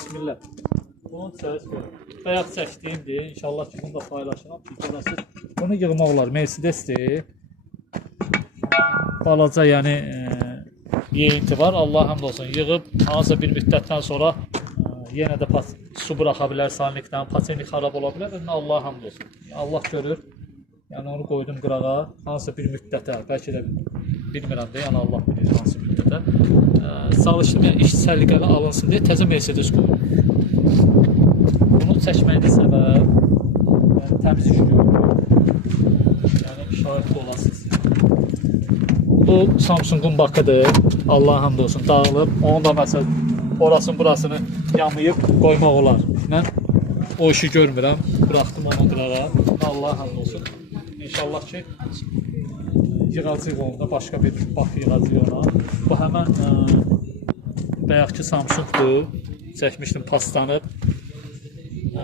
Bismillah. Bunun səs gör. Bayaq çəkdiyimdir. İnşallah ki bunu da paylaşıram ki görəsiz. Bunu yığmaq olar. Mercedesdir. Balaca yəni yeyinti var. Allah həmd olsun. Yığıb hansısa bir müddətdən sonra yenə də su buraxa bilər salnikdən, paçenlik xarab ola bilər. Allah həmd olsun. Allah görür. Yəni onu qoydum qırağa. Hansısa bir müddətə, bəlkə də bilmirəm də, yəni Allah bilir hansı müddətə. Çalışdım yəni iş səliqəli alınsın deyə təzə Mercedes qoydum. Bunu çəkməyində səbəb yəni təmiz iş gördüm. Yəni şahid olasınız. Bu Samsungun bakıdır. Allah həmd olsun. Dağılıb. Onu da məsələn orasını burasını yamayıb qoymaq olar. Mən o işi görmürəm. Bıraxdım onu qırağa. Allah həmd olsun. İnşallah ki yığacaq onda başqa bir bakı yığacaq ona. Bu həmən bayaqki Samsungdur. Çəkmişdim paslanıb.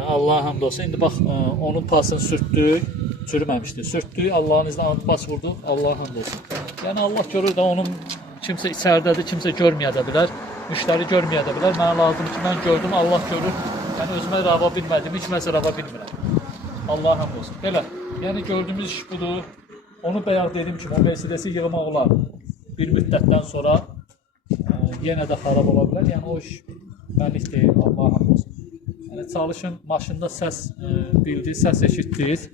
Allah həmd olsun. İndi bax onun pasını sürtdük. Çürüməmişdi. Sürtdük. Allahın izni antipas vurduq. Allah həmd olsun. Yəni Allah görür də onun kimsə içəridədir, kimsə görməyə də bilər. Müştəri görməyə də bilər. Mənə lazım ki, mən gördüm, Allah görür. Yəni özümə rava bilmədim, heç məsə rava bilmirəm. Allah həmd olsun. Belə, yəni gördüyümüz iş budur. Onu bayaq dedim ki, o Mercedes'i yığmaq olar. Bir müddətdən sonra yenə də xarab ola bilər. Yəni o iş mənlik deyil, Allah həmd olsun. Yəni çalışın, maşında səs bildiniz, səs eşitdiniz.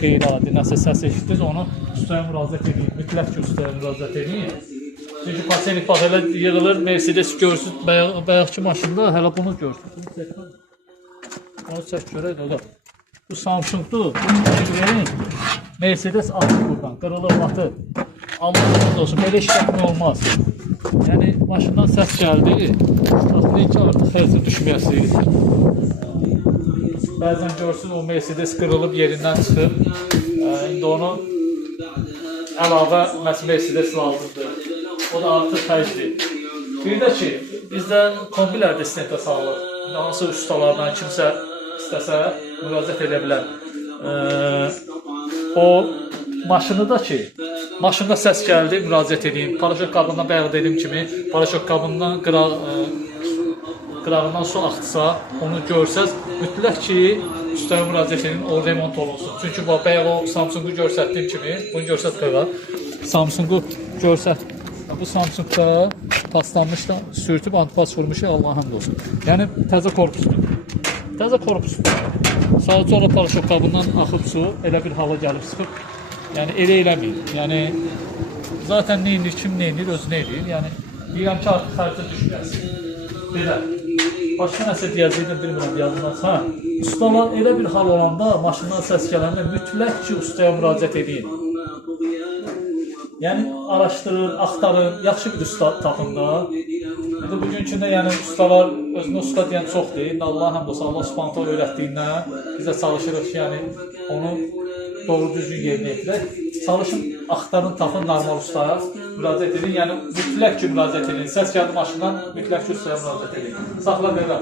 Qeyri-adi nəsə səs eşitdiniz, onu ustaya müraciət edin. Mütləq ki, ustaya müraciət edin. Çünki paçenlik bax elə yığılır, Mercedes görsün, bayaqki maşında hələ bunu görsün. Onu çək görək də o da. Bu Samsungdur, Mercedes atır buradan, qırılır atır. Allah olsun, belə işlətmə olmaz. Yəni maşından səs gəldi, saxlayın ki artıq xərci düşməyəsiniz. Bəzən görsün o Mercedes qırılıb yerindən çıxıb, indi onu əlavə Mercedes lazımdır. O da artıq xərcdir. Bir də ki, bizdə kombilərdə istintə sağlıq. Hansı ustalardan kimsə istəsə müraciət edə bilər. O maşını da ki, maşında səs gəldi, müraciət edeyim. Paraşok qabından bayaq dediyim kimi, paraşok qabından qırağından su axtısa, onu görsəz, mütləq ki, ustaya müraciət edin, o remont olunsun. Çünki bayaq o Samsungu görsətdiyim kimi, bunu görsət qırağa, Samsungu görsət. Bu Samsungda paslanmış da sürtüb antipas vurmuş, Allah həmd olsun. Yəni təzə korpusdur. Təzə korpusdur. Sadəcə olaraq paraşok qabından axıb su, elə bir hala gəlib çıxıb. Yəni elə eləməyin. Yəni zaten nə edir, kim nə edir, özü nə edir. Yəni deyirəm ki, artıq xərcə düşməyəsin. Belə. Başqa nəsə deyəcəkdən bilmirəm yazılmaz. Ustalar elə bir hal olanda, maşından səs gələndə mütləq ki, ustaya müraciət edin. Yəni araşdırın, axtarın, yaxşı bir usta tapın da. Bugünkündə yəni ustalar, özünə usta deyən çox deyil. Allah həmd olsun, Allah subhanətə öyrətdiyindən biz də çalışırıq ki, yəni onu doğru düzgün yerinə yetirək. Çalışın, axtarın, tapın normal ustaya, müraciət edin. Yəni mütləq ki, müraciət edin. Səs gəldi maşından, mütləq ki, ustaya müraciət edin. Saxla belə.